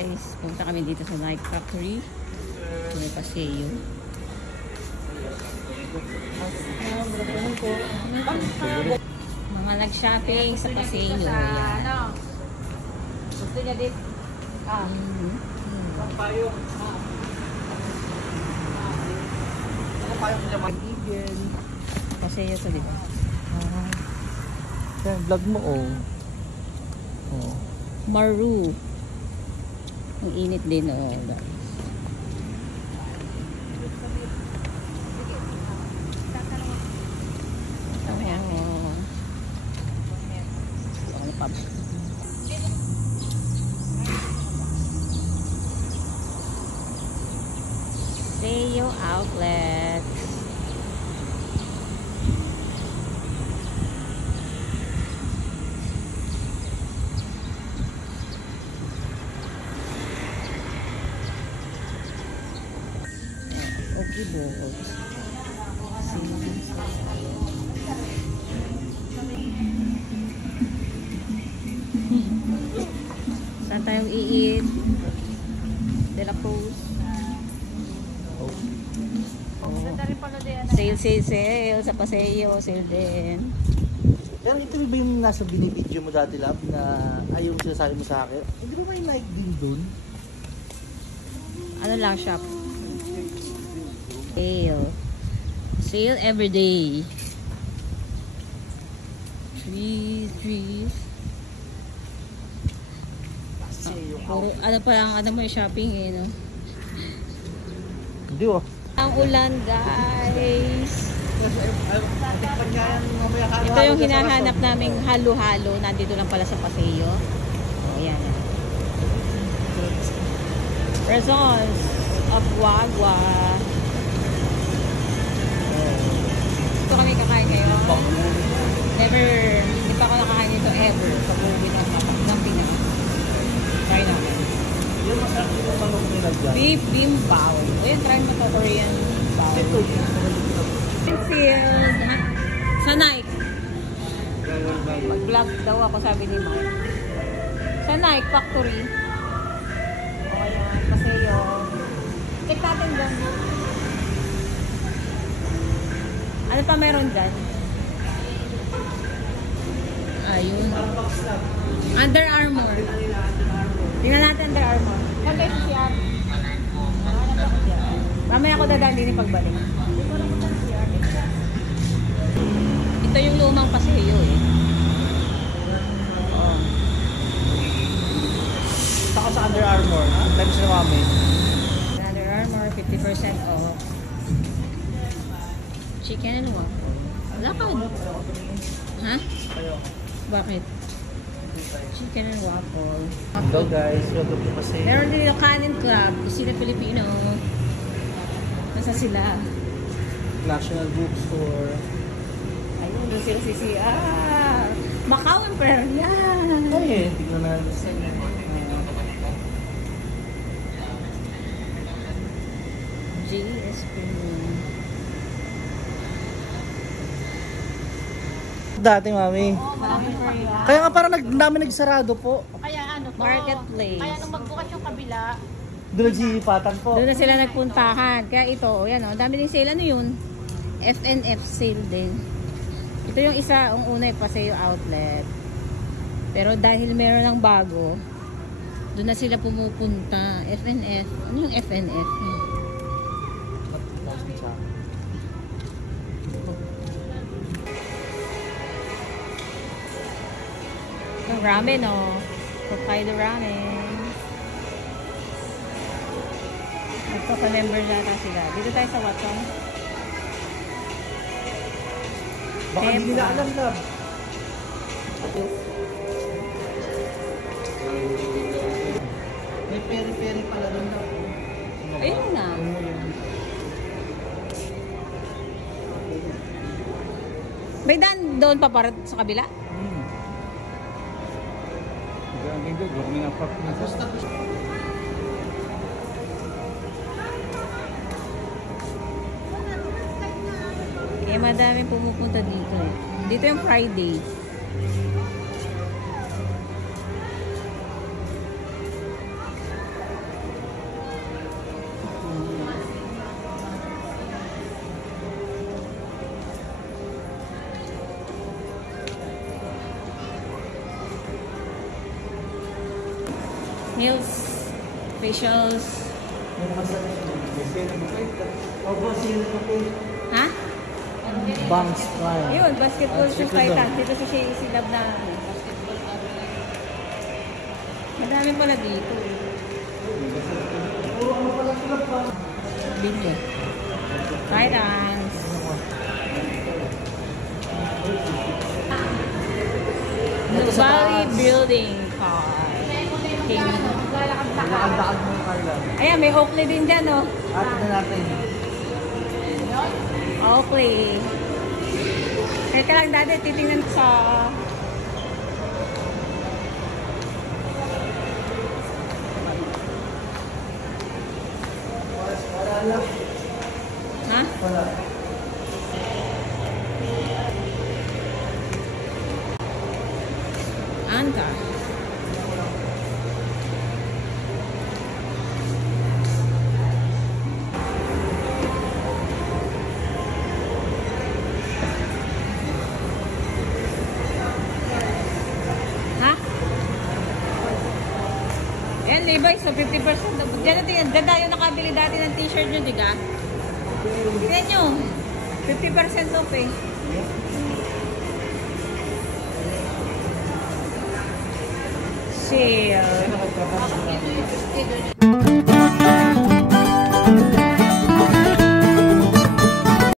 guys, punta kami dito sa Nike Factory. May paseo. Mga nag-shopping sa paseo. Ayan. Gusto niya din. Payong. Payong niya mag-igil. Paseo to, diba? Yan, vlog mo, oh. Maru. Ang init din, oh, guys. Paseo Outlet. Okay, bohol. Saan tayo i-eat? De La Cruz. Sale sa paseo, sale din. Yan, ito ba yung nasa binibidyo mo dati, Lab, na ayaw mo sinasabi mo sa akin? Hindi ba may like din dun? Ano lang shop? Sale everyday. Trees. Puro, ano pa lang, ano mo yung shopping eh, no? Hindi, oh. Ang ulan, guys. Ito yung hinahanap naming halo-halo. Nandito lang pala sa paseo. O, yan. Presons of Wagwa. Ito kami kakain ngayon. Never, hindi pa ako nakakain nito ever. Pag-uwi ng Pinas. Try natin. Yung masarap yung manok nila dyan. Beef bimbao. Ayan, try mo to Korean bao. Field. Sa Nike. Mag-vlog daw ako, sabi ni Mike. Sa Nike Factory. O, ayan, paseo. Check natin dyan. Ano pa meron dyan? Ayun. Under Armour. Tingnan natin Under Armour. Saan kayo siya? Mamaya ako dadaan din yung pagbalik. Ito yung lumang paseo eh. Oh. Saka sa Under Armour. Times na kami. Under Armour, 50% off. Chicken and waffle. Lakad. Ha? Bakit? Chicken and waffle. Hello guys, welcome to Paseo. Meron din yung Canin Club. Sila Filipino. Nasa sila? National Bookstore. Ayun, doon sila Macau Imperial. Ay, tignan na. GSP. Dati, mami. Kaya nga parang dami nagsarado po. Kaya ano po? Marketplace. Kaya nung magbukas yung kabila, Doon nagsisipatan po. Doon na sila nagpuntahan. Kaya ito, yan o. Dami din sale. Ano yun? FNF sale din. Ito yung isa, ang una yung Paseo Outlet. Pero dahil meron ng bago, doon na sila pumupunta. FNF. Ano yung FNF? Yung ramen o. Hokkaido ramen. Nagpapa-member nata sila. Dito tayo sa Watson. Baka hindi nila alam na. May peri-peri pala rin na. Ayun na. May daan doon pa para sa kabila? Eh, madami pumupunta dito eh. Dito yung Friday. Nails, facials. Ha? Bangs Prime. Yun, basketball shoes Titans. Dito sa si Love na madami pala dito. Dito. Titans. Ito sa Valley taas. Building Car. Lakad-lakad mo Carla. Ayan, may Oakley din dyan, oh. Atin na natin. Oakley. Teka lang, dati, titingnan sa... Ha? Wala. Anta. Ha? Ayan, Levi's, so 50%. Diyan yung nakabili dati ng t-shirt nyo, diga? Tignan nyo. 50% off eh. Sale.